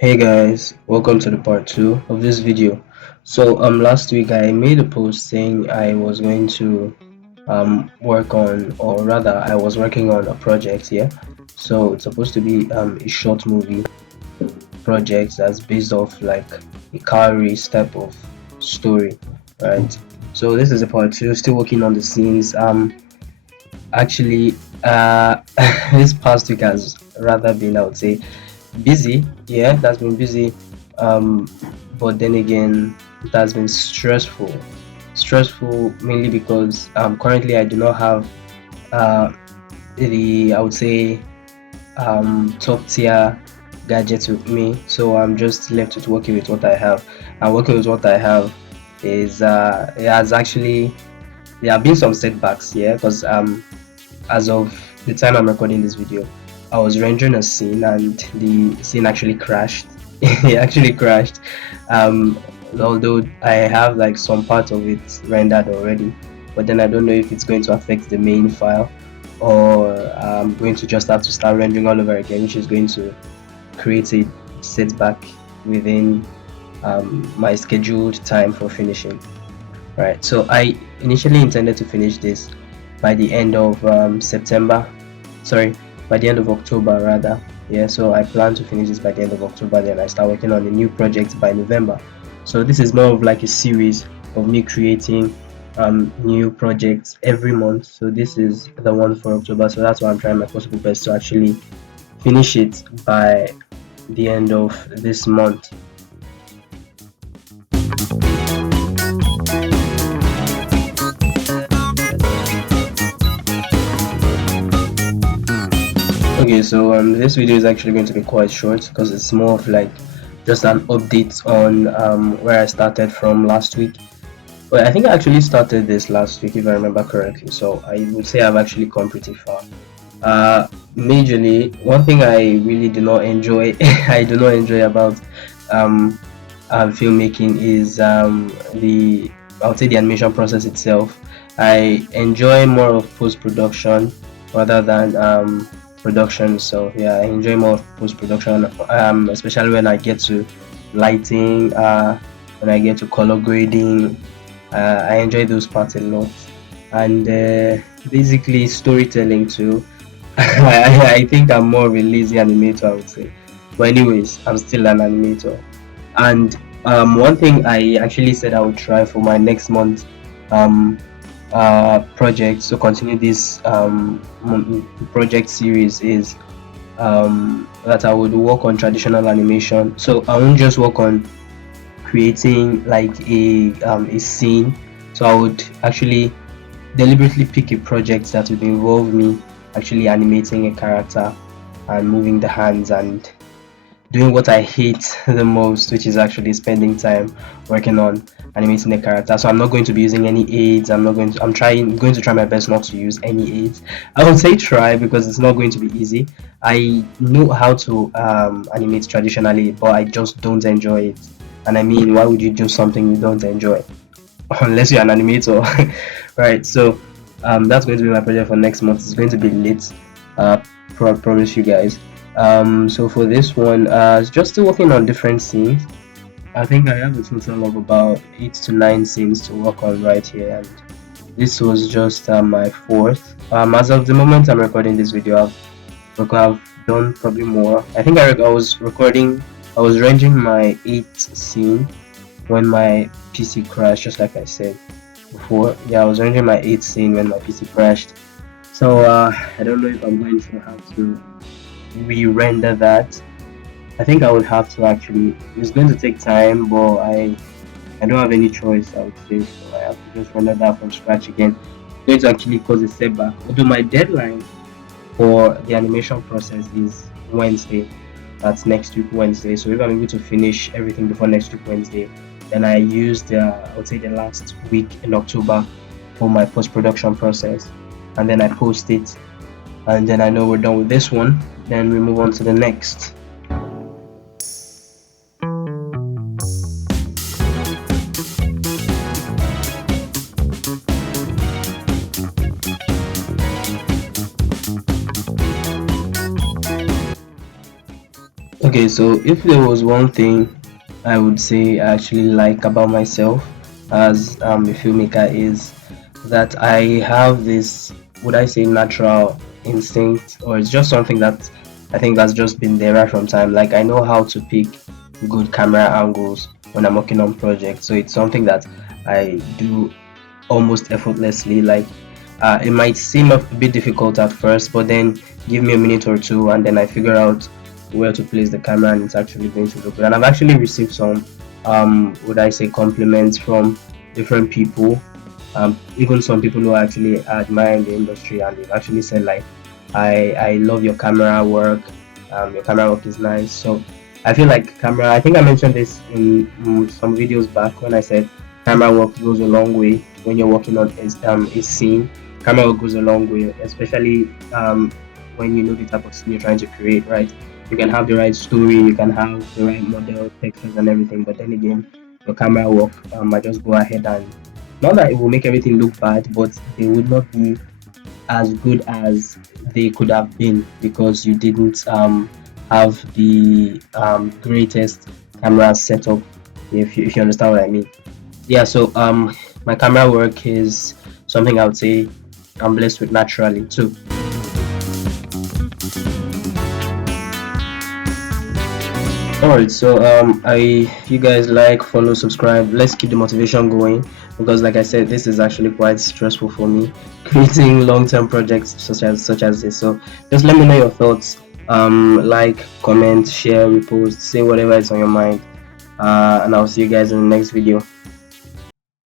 Hey guys, welcome to the part 2 of this video. Last week I made a post saying I was going to work on, or rather I was working on a project here. So it's supposed to be a short movie project that's based off like a car race type of story, right? So this is a part 2, still working on the scenes. Actually this past week has rather been, I would say, busy. Yeah, that's been busy. um but then again, it has been stressful mainly because currently I do not have uh the, I would say, top tier gadgets with me, so I'm just left with working with what I have. And working with what I have is it has actually, there have been some setbacks, yeah, because as of the time I'm recording this video, I was rendering a scene and the scene actually crashed. It actually crashed. Um, Although I have like some part of it rendered already, but then I don't know if it's going to affect the main file, or I'm going to just have to start rendering all over again, which is going to create a setback within my scheduled time for finishing. Right, so I initially intended to finish this by the end of September, sorry, by the end of October rather. Yeah, so I plan to finish this by the end of October, then I start working on a new project by November. So this is more of like a series of me creating new projects every month. So this is the one for October, so that's why I'm trying my possible best to actually finish it by the end of this month. Okay, so this video is actually going to be quite short because it's more of like just an update on where I started from last week. But I think I actually started this last week if I remember correctly, so I would say I've actually come pretty far. Majorly, one thing I really do not enjoy, I do not enjoy about um, filmmaking is the, I would say, the animation process itself. I enjoy more of post production rather than production. So yeah, I enjoy more of post production, especially when I get to lighting, when I get to color grading. I enjoy those parts a lot, and basically storytelling too. I think I'm more of a lazy animator, I would say. But anyways, I'm still an animator. And one thing I actually said I would try for my next month um, project, so continue this project series, is that I would work on traditional animation. So I won't just work on creating like a scene. So I would actually deliberately pick a project that would involve me actually animating a character and moving the hands and doing what I hate the most, which is actually spending time working on animating the character. So I'm not going to be using any aids. I'm going to try my best not to use any aids. I would say try because it's not going to be easy. I know how to animate traditionally, but I just don't enjoy it. And I mean, why would you do something you don't enjoy? Unless you're an animator. Right, so that's going to be my project for next month. It's going to be lit. Promise you guys. So for this one, just still working on different scenes. I think I have a total of about 8 to 9 scenes to work on right here, and this was just my fourth. As of the moment I'm recording this video, I've done probably more. I think I was recording, I was rendering my 8th scene when my PC crashed, just like I said before. Yeah, I was rendering my 8th scene when my PC crashed. So I don't know if I'm going to have to re-render that. I think I would have to actually. It's going to take time, but I don't have any choice, I would say. So I have to just render that from scratch again. It's going to actually cause a setback. Although my deadline for the animation process is Wednesday. That's next week Wednesday. So if I'm able to finish everything before next week Wednesday, then I use the, I would say, the last week in October for my post-production process, and then I post it, and then I know we're done with this one. Then we move on to the next. Okay, Okay, so if there was one thing I would say I actually like about myself as a filmmaker is that I have this, would I say, natural instinct, or it's just something that I think that's just been there right from time. Like I know how to pick good camera angles when I'm working on projects, so it's something that I do almost effortlessly. Like it might seem a bit difficult at first, but then give me a minute or two, and then I figure out where to place the camera, and it's actually going to look good. And I've actually received some, would I say, compliments from different people, even some people who actually admire in the industry, and they've actually said like, I love your camera work. Your camera work is nice. So I feel like camera. I think I mentioned this in some videos back when I said camera work goes a long way when you're working on a scene. Camera work goes a long way, especially when you know the type of scene you're trying to create, right? You can have the right story, you can have the right model, textures, and everything, but then again, your camera work might just go ahead and not that it will make everything look bad, but they would not be as good as they could have been because you didn't have the greatest camera setup. If you understand what I mean. Yeah. So my camera work is something I would say I'm blessed with naturally too. Alright, so I if you guys like, follow, subscribe, let's keep the motivation going because like I said, this is actually quite stressful for me creating long-term projects such as this. So just let me know your thoughts. Like, comment, share, repost, say whatever is on your mind. And I'll see you guys in the next video.